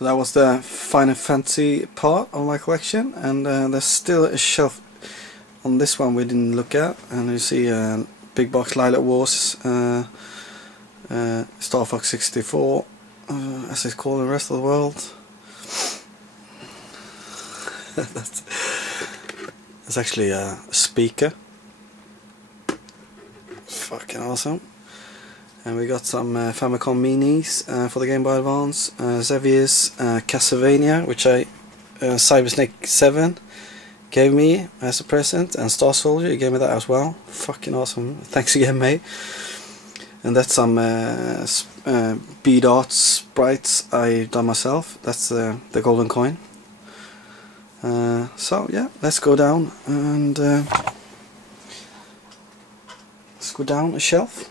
So that was the Final Fantasy part of my collection, and there's still a shelf on this one we didn't look at, and you see Big Box Lilac Wars, Star Fox 64, as it's called in the rest of the world. That's actually a speaker. Fucking awesome. And we got some Famicom Minis for the Game Boy Advance, Xavier's Castlevania, which Cybersnake 7 gave me as a present, and Star Soldier gave me that as well. Fucking awesome. Thanks again, mate. And that's some B-Dot sprites I done myself. That's the golden coin. So yeah, let's go down and let's go down a shelf.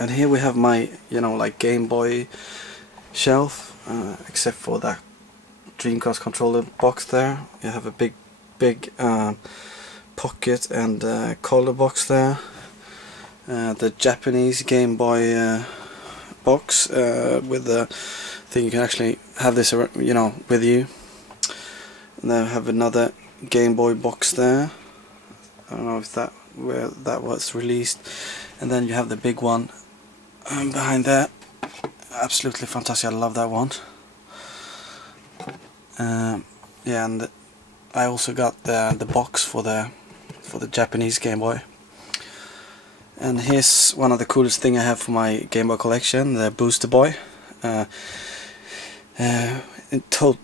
And here we have my, like Game Boy shelf, except for that Dreamcast controller box there. You have a big pocket and color box there. The Japanese Game Boy box with the thing you can actually have this, with you. And then I have another Game Boy box there. I don't know if where that was released. And then you have the big one behind there. Absolutely fantastic. I love that one. Yeah, and I also got the box for the Japanese Game Boy. And here's one of the coolest thing I have for my Game Boy collection, the Booster Boy. In total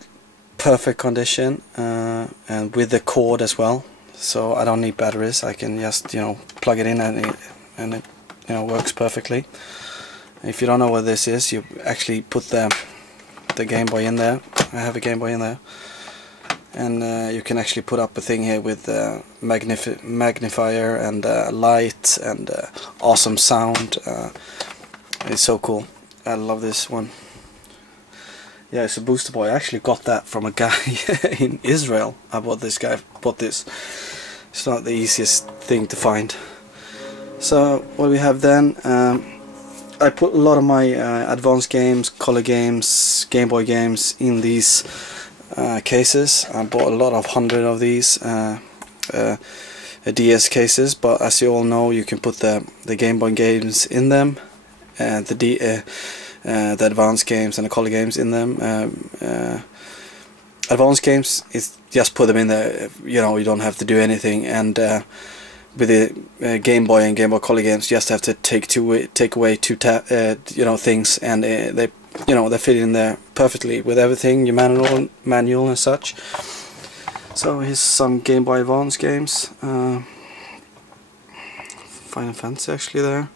perfect condition, and with the cord as well, so I don't need batteries. I can just plug it in and it works perfectly. If you don't know what this is, you actually put the Game Boy in there. I have a Game Boy in there, and you can actually put up a thing here with magnifier and light and awesome sound. It's so cool. I love this one. Yeah, it's a Booster Boy. I actually got that from a guy in Israel. I bought this. It's not the easiest thing to find. So what we have then, I put a lot of my advanced games, color games, Game Boy games in these cases. I bought a lot of 100 of these DS cases, but as you all know, you can put the Game Boy games in them, and the advanced games and the color games in them. Advanced games is just put them in there. You don't have to do anything, and with the Game Boy and Game Boy Color games, you just have to take away two things, and they fit in there perfectly with everything, your manual and such. So here's some Game Boy Advance games. Final Fantasy actually there.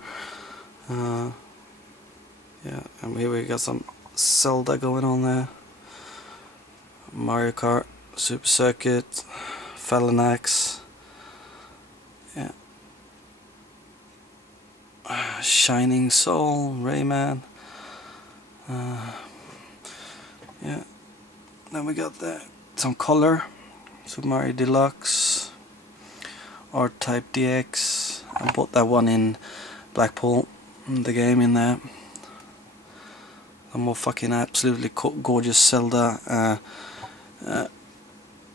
Yeah, and here we got some Zelda going on there. Mario Kart, Super Circuit, Phalanx. Yeah. Shining Soul, Rayman. Yeah. Then we got some color, Super Mario Deluxe, R-Type DX. I bought that one in Blackpool, the game in there. Some more fucking absolutely gorgeous Zelda.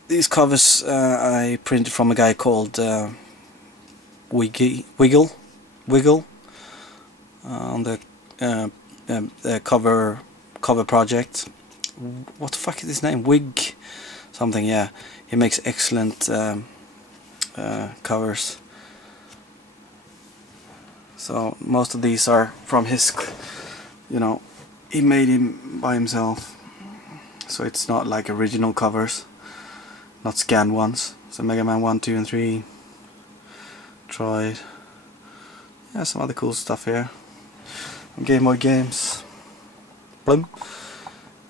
These covers I printed from a guy called Wiggle on the cover project. What the fuck is his name? Wig something, yeah. He makes excellent covers. So most of these are from his, he made him by himself. So it's not like original covers, not scanned ones. So Mega Man 1, 2 and 3, Tried. Yeah, some other cool stuff here. Game Boy games. Bloom.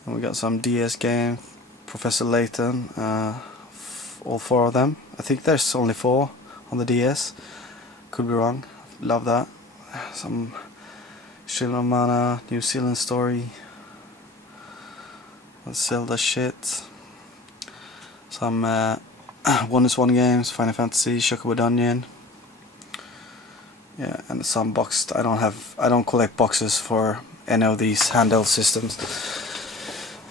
And we got some DS game, Professor Layton, all 4 of them. I think there's only 4 on the DS. Could be wrong. Love that. Some Children of Mana, New Zealand Story, Zelda shit. Some 1-1 games, Final Fantasy, Chocobo Dungeon. Yeah, and some boxed. I don't collect boxes for any of these handheld systems.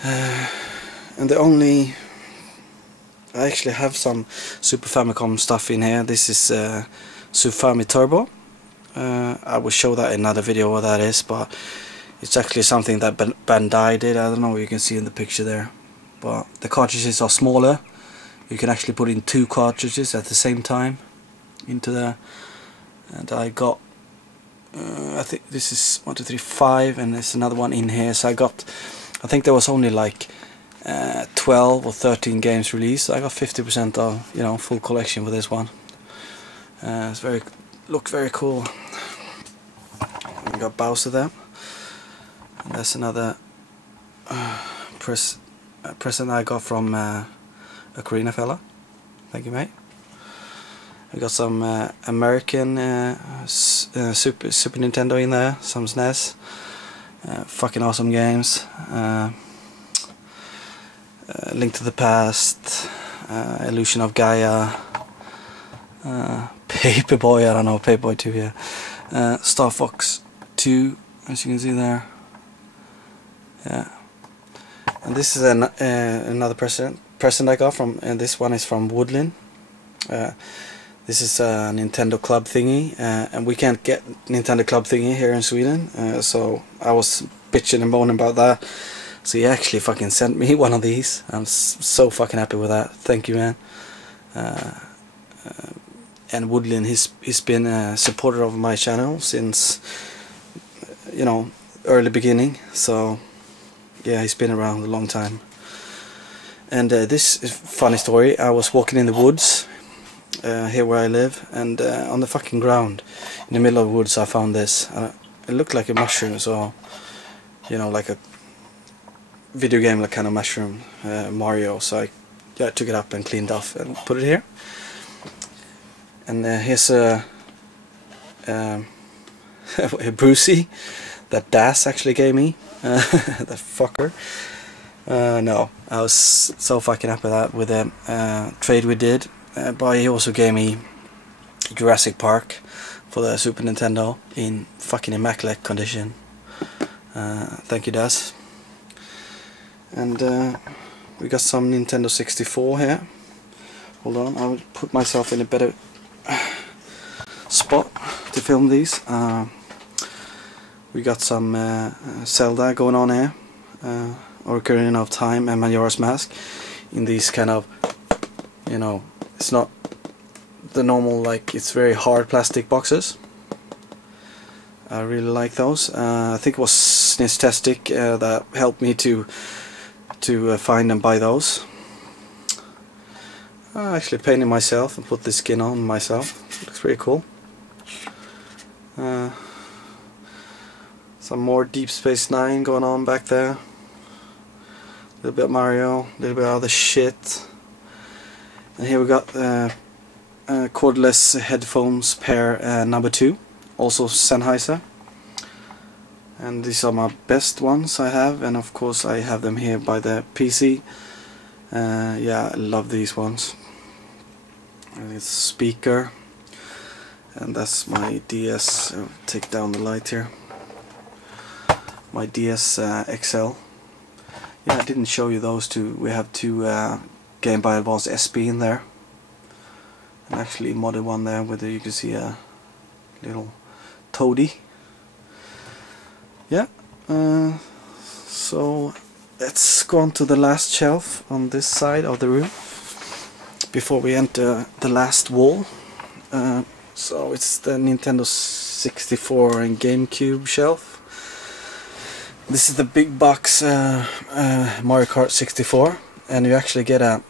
And the only... I actually have some Super Famicom stuff in here. This is Super Famicom Turbo. I will show that in another video what that is, but it's actually something that Bandai did. I don't know what you can see in the picture there, but the cartridges are smaller. You can actually put in 2 cartridges at the same time into there. And I got I think this is 1, 2, 3, 5, and there's another one in here. So I think there was only like 12 or 13 games released. So I got 50% of, you know, full collection with this one. It's looked very cool. We got Bowser there. And that's another present I got from Ocarina fella. Thank you, mate. We got some American Super Nintendo in there, some SNES, fucking awesome games. Link to the Past, Illusion of Gaia, Paperboy, I don't know, Paperboy 2, yeah. Star Fox 2, as you can see there. Yeah. And this is another present I got from, and this one is from Woodland. This is a Nintendo Club thingy, and we can't get Nintendo Club thingy here in Sweden, so I was bitching and moaning about that. So he actually fucking sent me one of these. I'm so fucking happy with that. Thank you, man. And Woodland, he's been a supporter of my channel since, you know, early beginning. So yeah, he's been around a long time. And this is a funny story. I was walking in the woods here where I live, and on the fucking ground in the middle of the woods I found this. It looked like a mushroom, so, you know, like a video game like kind of mushroom, Mario. So I took it up and cleaned off and put it here. And here's a Brucey that Das actually gave me. That fucker. No, I was so fucking happy with the trade we did. But he also gave me Jurassic Park for the Super Nintendo in fucking immaculate condition. Thank you, Das. And we got some Nintendo 64 here. Hold on, I will put myself in a better spot to film these. We got some Zelda going on here, Ocarina of Time and Majora's Mask in these kind of, you know, it's not the normal, like, it's very hard plastic boxes. I really like those. I think it was Snistastic that helped me to find and buy those. I actually painted myself and put the skin on myself. Looks pretty cool. Some more Deep Space Nine going on back there. A little bit of Mario, a little bit of other shit. And here we got cordless headphones pair number 2, also Sennheiser. And these are my best ones I have, and of course I have them here by the PC. Yeah, I love these ones. And it's a speaker, and that's my DS. I'll take down the light here. My DS XL. Yeah, I didn't show you those two. We have 2 Game Boy Advance SP in there, and actually modded one there with you can see a little toady. Yeah, so let's go on to the last shelf on this side of the room before we enter the last wall. So it's the Nintendo 64 and GameCube shelf. This is the big box Mario Kart 64, and you actually get a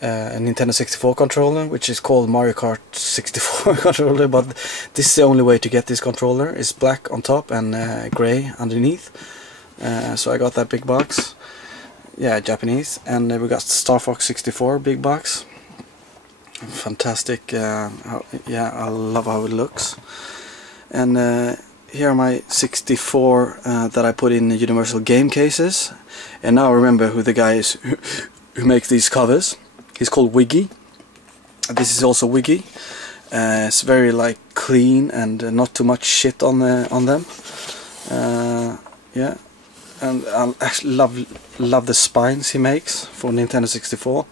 Nintendo 64 controller, which is called Mario Kart 64 controller, but this is the only way to get this controller. It's black on top and grey underneath. So I got that big box. Yeah, Japanese. And we got Star Fox 64 big box. Fantastic. Yeah, I love how it looks. And here are my 64 that I put in the Universal Game cases. And now I remember who the guy is who makes these covers. He's called Wiggy. This is also Wiggy. It's very like clean and not too much shit on them. Yeah, and I actually love the spines he makes for Nintendo 64.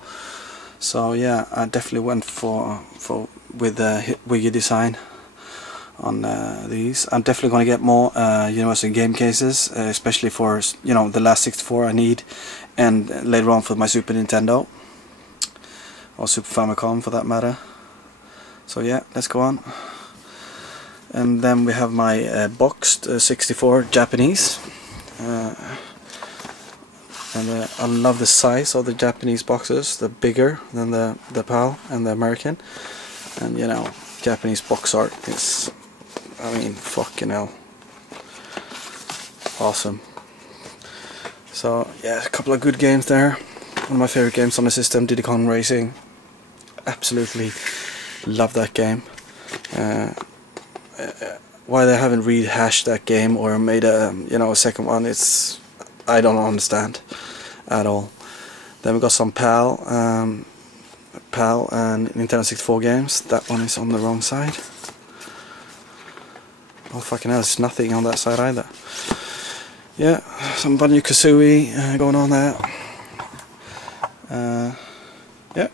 So yeah, I definitely went for with the Wiggy design on these. I'm definitely going to get more Universal game cases, especially for, you know, the last 64 I need, and later on for my Super Nintendo or Super Famicom for that matter. So yeah, let's go on. And then we have my boxed 64 Japanese. And I love the size of the Japanese boxes. They're bigger than the PAL and the American. And you know, Japanese box art is, I mean, fucking hell, awesome. So yeah, a couple of good games there. One of my favorite games on the system, Diddy Kong Racing. Absolutely love that game. Why they haven't rehashed that game or made a, you know, a second one, it's, I don't understand at all. Then we got some PAL and Nintendo 64 games. That one is on the wrong side. Oh fucking hell, there's nothing on that side either. Yeah, some Banjo-Kazooie going on there. Yeah.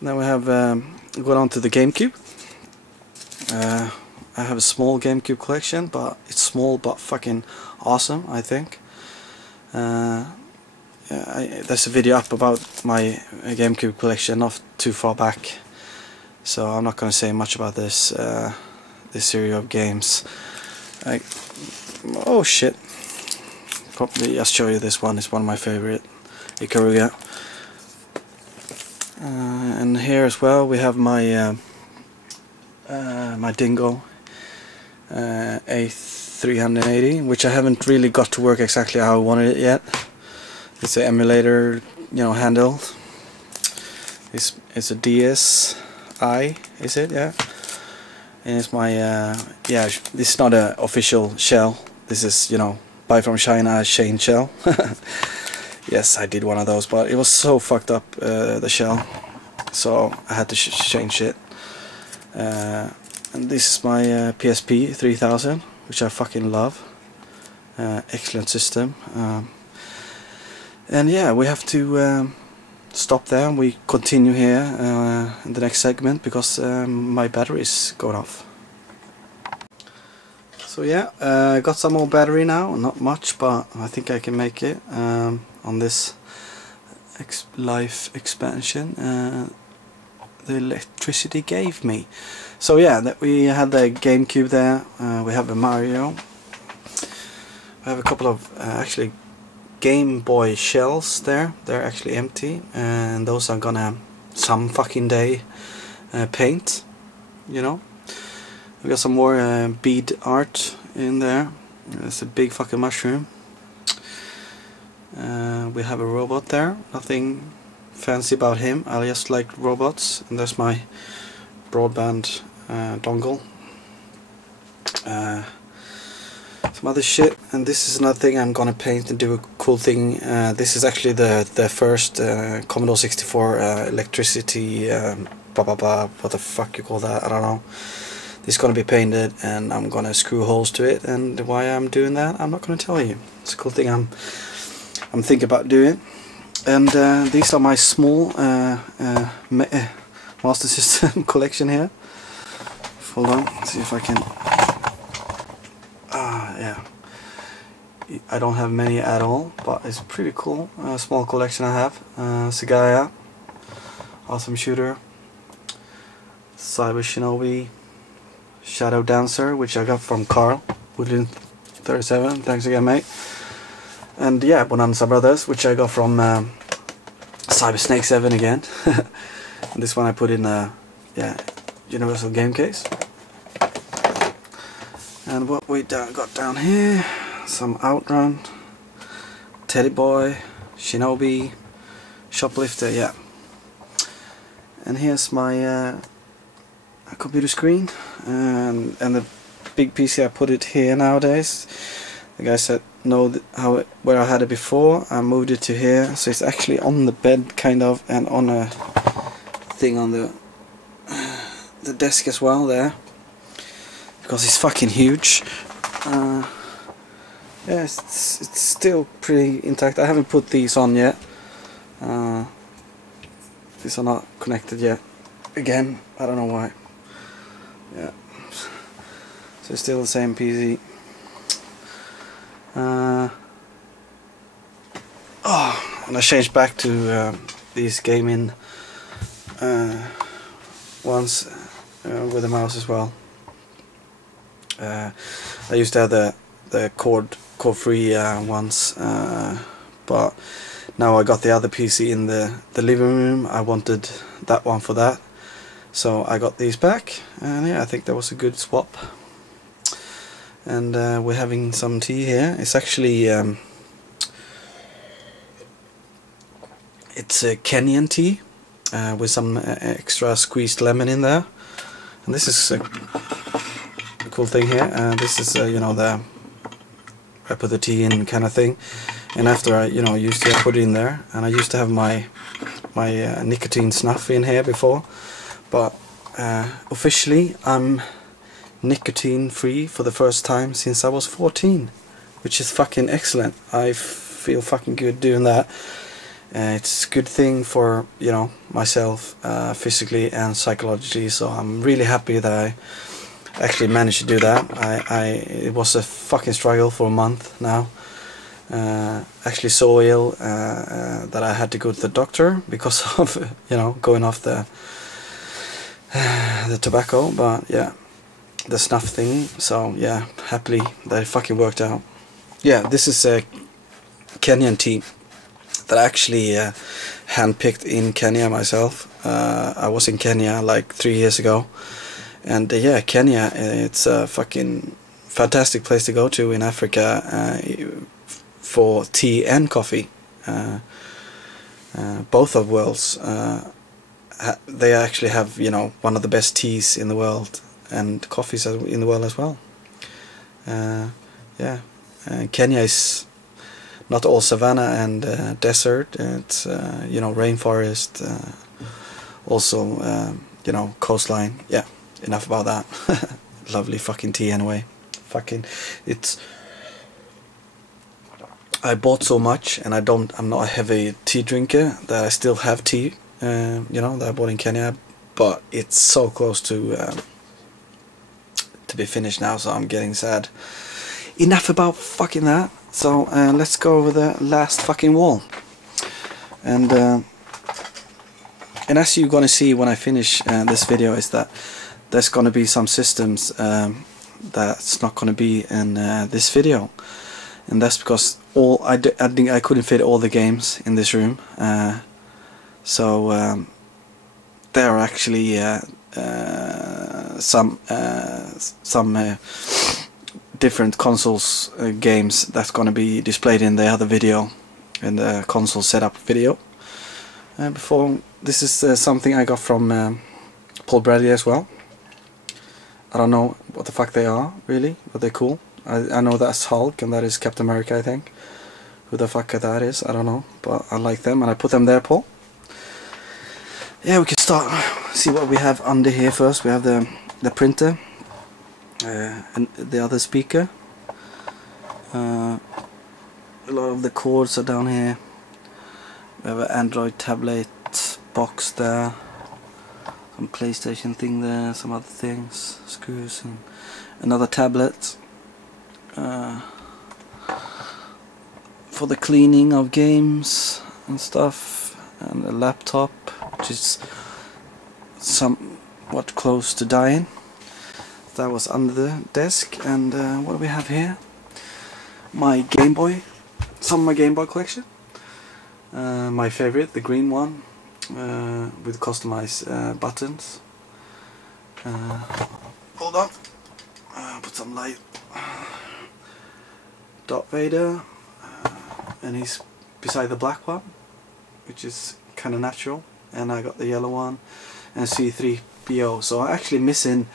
Now we have gone on to the GameCube. I have a small GameCube collection, but it's small but fucking awesome, I think. There's a video up about my GameCube collection not too far back, so I'm not going to say much about this this series of games. Oh shit! Probably I'll show you this one. It's one of my favorite, Ikaruga. And here as well we have my my Dingo A380, which I haven't really got to work exactly how I wanted it yet. It's an emulator, you know, handle. It's a DSi, is it? Yeah. And it's my yeah. This is not an official shell. This is, you know, buy from China chain shell. Yes, I did one of those, but it was so fucked up, the shell, so I had to change it. And this is my PSP 3000, which I fucking love. Excellent system. And yeah, we have to stop there, and we continue here in the next segment, because my battery is going off. So yeah, I got some more battery now, not much, but I think I can make it on this life expansion the electricity gave me. So yeah, that we had the GameCube there, we have a Mario, we have a couple of actually Game Boy shells there. They're actually empty, and those are gonna some fucking day paint, you know. We got some more bead art in there. It's a big fucking mushroom. We have a robot there. Nothing fancy about him. I just like robots. And there's my broadband dongle. Some other shit, and this is another thing I'm gonna paint and do a cool thing. This is actually the first Commodore 64 electricity blah blah blah, what the fuck you call that, I don't know. This is gonna be painted, and I'm gonna screw holes to it, and why I'm doing that I'm not gonna tell you. It's a cool thing I'm thinking about doing. And these are my small Master System collection here. Hold on, let's see if I can. Yeah, I don't have many at all, but it's pretty cool. Small collection I have. Sagaya, awesome shooter. Cyber Shinobi, Shadow Dancer, which I got from Carl Woodland 37. Thanks again, mate. And yeah, Bonanza Brothers, which I got from Cyber Snake 7 again. And this one I put in a Universal game case. And what we got down here, some Outrun, Teddy Boy, Shinobi, Shoplifter, yeah. And here's my computer screen, and the big PC. I put it here nowadays. The guy said no, where I had it before, I moved it to here, so it's actually on the bed kind of, and on a thing on the desk as well there, because it's fucking huge. And then we have my 64 Nintendo 64 collection. This is actually the first Commodore 64 electricity blah blah blah, what the fuck you call that, I don't know. This is gonna be painted, and I'm gonna screw holes to it, and why I'm doing that I'm not gonna tell you. It's a cool thing I'm thinking about doing. And these are my small yeah, it's still pretty intact. I haven't put these on yet. These are not connected yet. Again, I don't know why. Yeah, so it's still the same PC. Oh, and I changed back to these gaming ones with a mouse as well. I used to have the cord-free ones, but now I got the other PC in the living room. I wanted that one for that, so I got these back, and yeah, I think that was a good swap. And we're having some tea here. It's actually it's a Kenyan tea with some extra squeezed lemon in there, and this is a cool thing here. This is you know, the I put the tea in kind of thing, and after I used to put it in there, and I used to have my nicotine snuff in here before, but officially I'm nicotine free for the first time since I was 14, which is fucking excellent. I feel fucking good doing that. It's a good thing for, you know, myself physically and psychologically, so I'm really happy that I actually managed to do that. It was a fucking struggle for a month now. Actually so ill that I had to go to the doctor because of, you know, going off the tobacco, but yeah, the snuff thing. So yeah, happily that it fucking worked out. Yeah, this is a Kenyan tea that I actually handpicked in Kenya myself. I was in Kenya like 3 years ago, and yeah, Kenya, it's a fucking fantastic place to go to in Africa for tea and coffee. Both of worlds, they actually have, you know, one of the best teas in the world and coffees in the world as well. Yeah, Kenya is not all savanna and desert. It's you know, rainforest, also you know, coastline. Yeah, enough about that. Lovely fucking tea anyway. Fucking, it's, I bought so much, and I'm not a heavy tea drinker, that I still have tea, you know, that I bought in Kenya, but it's so close to be finished now, so I'm getting sad. Enough about fucking that. So let's go over the last fucking wall, and as you're gonna see when I finish this video, is that there's gonna be some systems that's not gonna be in this video, and that's because I think I couldn't fit all the games in this room, so there are actually some different consoles games that's going to be displayed in the other video, in the console setup video. Before, this is something I got from Paul Bradley as well. I don't know what the fuck they are really, but they're cool. I know that's Hulk and that is Captain America, I think. Who the fuck that is, I don't know, but I like them and I put them there, Paul. Yeah, we can start, see what we have under here first. We have the printer, and the other speaker. A lot of the cords are down here. We have an Android tablet box there, some PlayStation thing there, some other things, screws, and another tablet for the cleaning of games and stuff, and a laptop which is somewhat close to dying. That was under the desk. And what do we have here? My Game Boy, some of my Game Boy collection. My favorite, the green one, with customized buttons. Hold on, put some light. Darth Vader, and he's beside the black one, which is kind of natural. And I got the yellow one, and C3PO. So I'm actually missing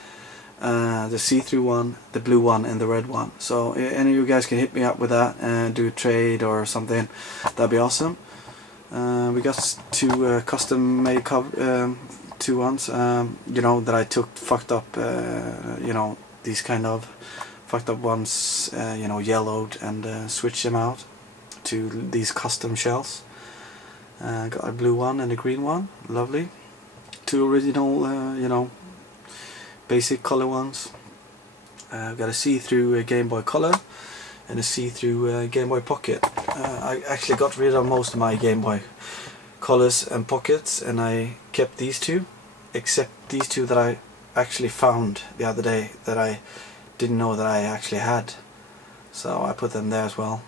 the see-through one, the blue one, and the red one. So any of you guys can hit me up with that and do a trade or something. That'd be awesome. We got two custom-made two ones, you know, that I took fucked up, you know, these kind of fucked up ones, you know, yellowed, and switched them out to these custom shells. Got a blue one and a green one, lovely. Two original, you know, basic color ones. I've got a see-through Game Boy Color and a see-through Game Boy Pocket. I actually got rid of most of my Game Boy Colors and Pockets, and I kept these two, except these two that I actually found the other day that I didn't know that I actually had. So I put them there as well.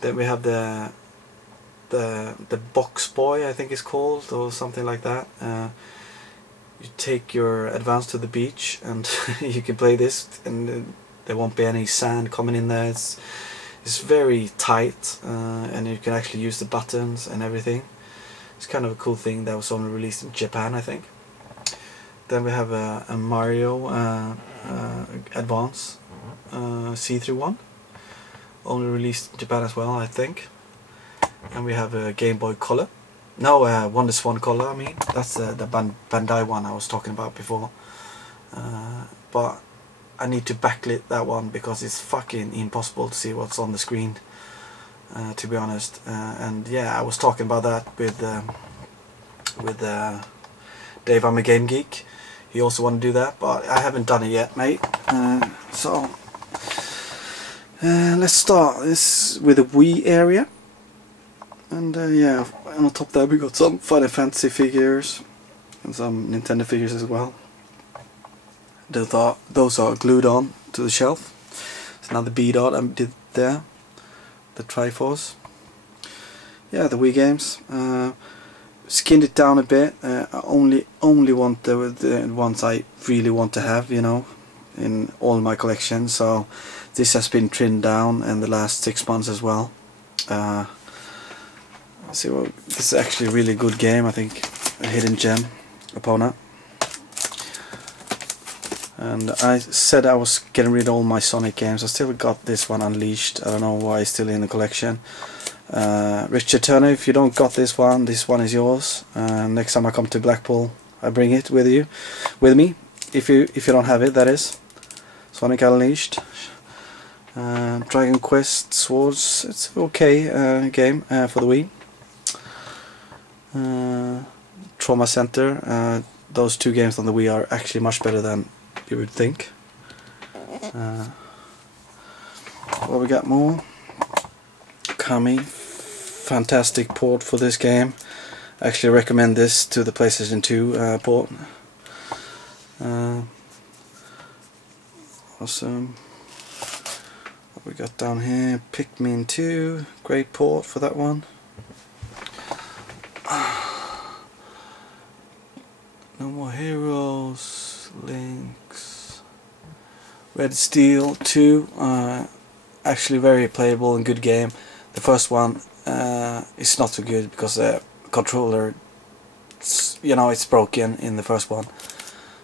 Then we have the Box Boy, I think it's called, or something like that. You take your Advance to the beach and you can play this, and there won't be any sand coming in there. It's very tight, and you can actually use the buttons and everything. It's kind of a cool thing that was only released in Japan, I think. Then we have a Mario Advance see-through one, only released in Japan as well, I think. And we have a Game Boy Color. No, Wonder Swan Color, I mean. That's the Bandai one I was talking about before. But I need to backlit that one because it's fucking impossible to see what's on the screen, to be honest. And yeah, I was talking about that with Dave, I'm a Game Geek. He also wanted to do that, but I haven't done it yet, mate. So let's start this with the Wii area. And yeah, on top there we got some Final Fantasy figures and some Nintendo figures as well. Those are glued on to the shelf. It's another B-dot I did there, the Triforce. Yeah, the Wii games. Skinned it down a bit. I only want the ones I really want to have, you know, in all my collection. So this has been trimmed down in the last 6 months as well. See, well, this is actually a really good game. I think a hidden gem opponent. And I said I was getting rid of all my Sonic games. I still got this one Unleashed. I don't know why it's still in the collection. Richard Turner, if you don't got this one is yours. Next time I come to Blackpool, I bring it with me. If you don't have it, that is. Sonic Unleashed. Dragon Quest Swords. It's okay game for the Wii. Trauma Center. Those two games on the Wii are actually much better than you would think. What we got more? Kami, fantastic port for this game. I actually recommend this to the PlayStation 2 port. Awesome. What we got down here? Pikmin 2, great port for that one. No More Heroes, Links, Red Steel 2, actually very playable and good game. The first one is not so good because the controller, you know, it's broken in the first one.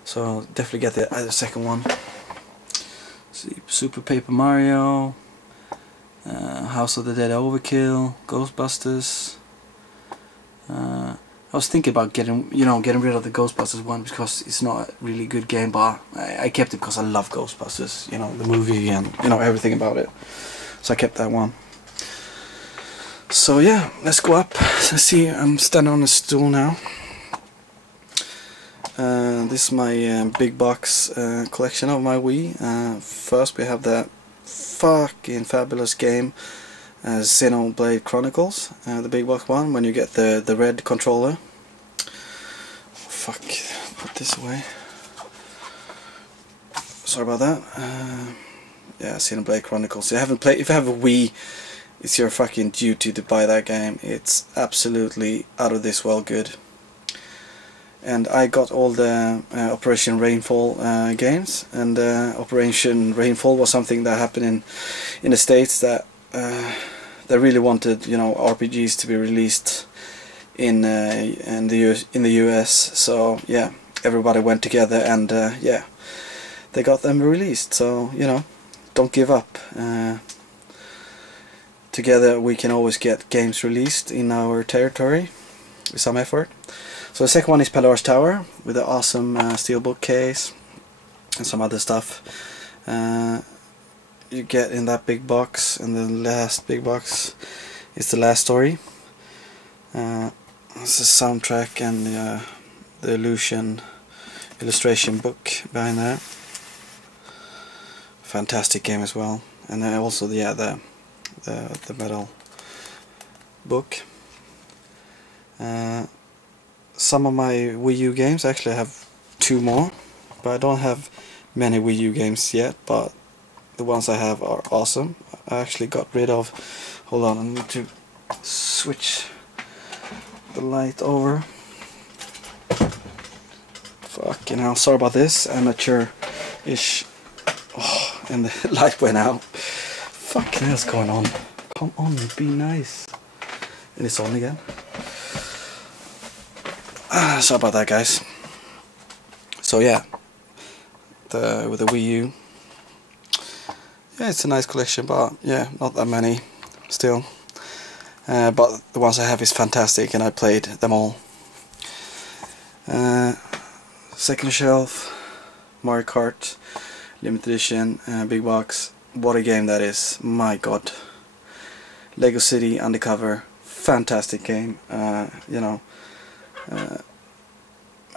So definitely get the second one. See, Super Paper Mario, House of the Dead Overkill, Ghostbusters. I was thinking about getting rid of the Ghostbusters one because it's not a really good game, but I kept it because I love Ghostbusters, you know, the movie and, you know, everything about it. So I kept that one. So yeah, let's go up. Let's see, I'm standing on a stool now. This is my big box collection of my Wii. First we have that fucking fabulous game, Xenoblade Chronicles, the big box one, when you get the red controller. Fuck, put this away. Sorry about that. Yeah, Xenoblade Chronicles. If you have a Wii, it's your fucking duty to buy that game. It's absolutely out of this world good. And I got all the Operation Rainfall games, and Operation Rainfall was something that happened in the States that they really wanted, you know, RPGs to be released in the US. So yeah, everybody went together and yeah, they got them released. So, you know, don't give up. Together we can always get games released in our territory with some effort. So the second one is Pandora's Tower with the awesome steelbook case and some other stuff. you get in that big box, and the last big box is the last story. It's a soundtrack and the illustration book behind there. Fantastic game as well, and then also the metal book. Some of my Wii U games, actually I have 2 more, but I don't have many Wii U games yet, but the ones I have are awesome. I actually got rid of, hold on, I need to switch the light over. Fucking hell, sorry about this, amateur-ish. Oh, and the light went out. Fucking hell's going on? Come on, be nice. And it's on again. Sorry about that, guys. So yeah, with the Wii U, yeah, it's a nice collection, but yeah, not that many still. But the ones I have is fantastic, and I played them all. Second shelf, Mario Kart limited edition, big box. What a game that is! My God. Lego City Undercover, fantastic game. You know,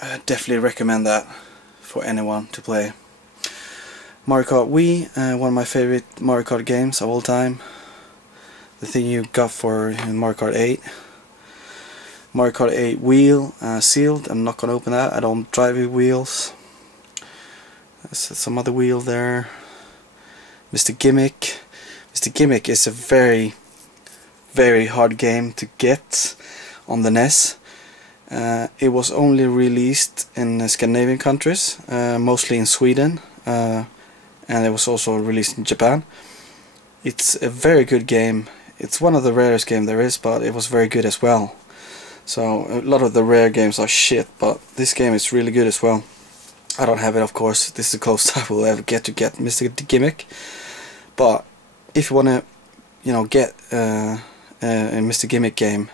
I definitely recommend that for anyone to play. Mario Kart Wii, one of my favorite Mario Kart games of all time. The thing you got for in Mario Kart 8. Mario Kart 8 wheel, sealed. I'm not gonna open that. I don't drive with wheels. There's some other wheel there. Mr. Gimmick. Mr. Gimmick is a very, very hard game to get on the NES. It was only released in Scandinavian countries, mostly in Sweden, and it was also released in Japan. It's a very good game. It's one of the rarest games there is, but it was very good as well. So a lot of the rare games are shit, but this game is really good as well. I don't have it, of course. This is the closest I will ever get to get Mr. Gimmick. But if you wanna, you know, get a Mr. Gimmick game,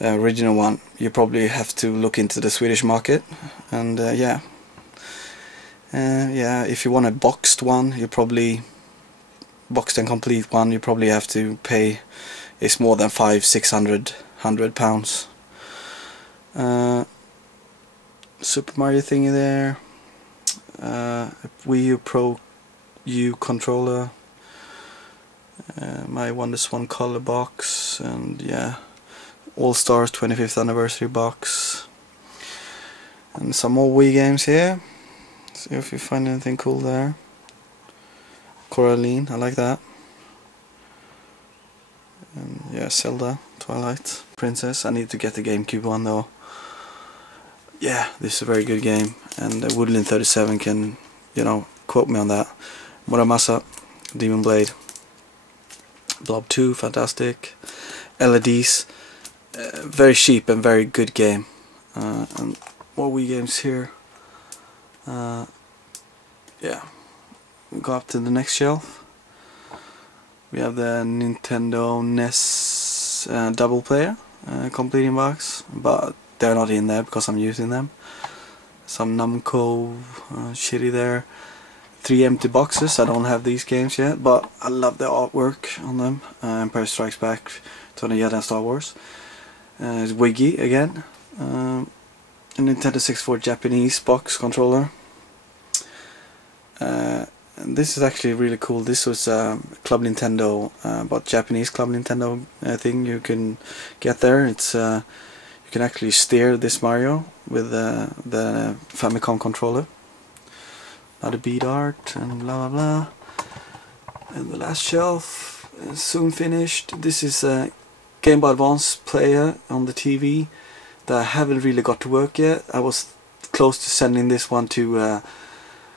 original one, you probably have to look into the Swedish market. And yeah, if you want a boxed one, you probably boxed and complete one. You probably have to pay. It's more than £500-600. Super Mario thingy there. Wii U Pro U controller. My WonderSwan color box, and yeah, All Stars 25th anniversary box, and some more Wii games here. See if you find anything cool there. Coraline, I like that. And yeah, Zelda, Twilight Princess. I need to get the GameCube one though. Yeah, this is a very good game, and Woodland 37 can, you know, quote me on that. Muramasa, Demon Blade, Blob 2, fantastic. LEDs, very cheap and very good game. And more Wii games here. Yeah, we go up to the next shelf. We have the Nintendo NES double player completing box, but they're not in there because I'm using them. Some Namco shitty there. 3 empty boxes. I don't have these games yet, but I love the artwork on them. Empire Strikes Back, Tony Jedi and Star Wars. It's Wiggy again. A Nintendo 64 Japanese box controller. And this is actually really cool. This was Club Nintendo, but Japanese Club Nintendo thing you can get there. It's you can actually steer this Mario with the Famicom controller. Another bead art and blah blah blah. And the last shelf is soon finished. This is a Game Boy Advance player on the TV that I haven't really got to work yet. I was close to sending this one to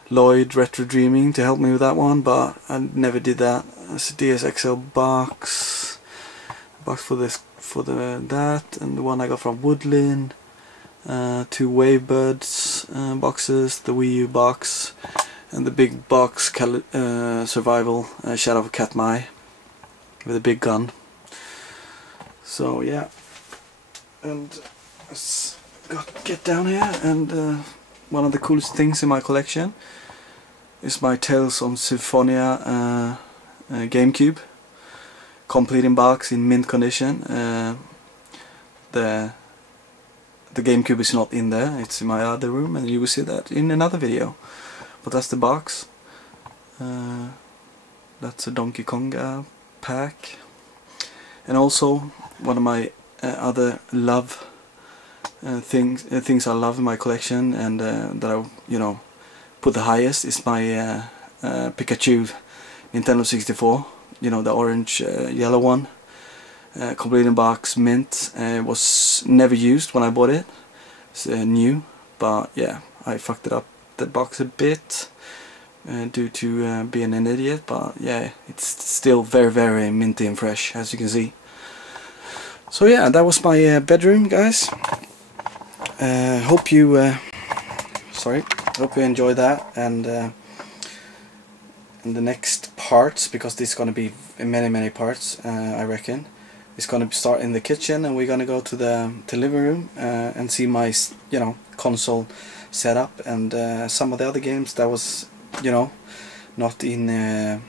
Lloyd Retro Dreaming to help me with that one, but I never did that. It's a DSXL box for this, that, and the one I got from Woodland. 2 Wavebuds boxes, the Wii U box, and the big box survival Shadow of Katmai with a big gun. So yeah, and let's get down here, and one of the coolest things in my collection. is my Tales of Symphonia GameCube, complete in box in mint condition. The GameCube is not in there, it's in my other room, and you will see that in another video. But that's the box. That's a Donkey Kong pack. And also one of my other love things I love in my collection, and that I put the highest, is my Pikachu Nintendo 64. The orange yellow one, complete in box, mint. It was never used when I bought it. It's new, but yeah, I fucked it up the box a bit due to being an idiot, but yeah, it's still very minty and fresh, as you can see. So yeah, that was my bedroom, guys. Hope you enjoy that, and in the next parts, because this is going to be many parts, I reckon. It's going to start in the kitchen, and we're going to go to the living room and see my console setup, and some of the other games that was not in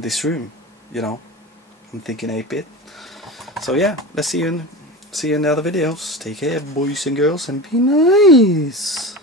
this room. I'm thinking 8-bit. So yeah, let's see you in the other videos. Take care, boys and girls, and be nice.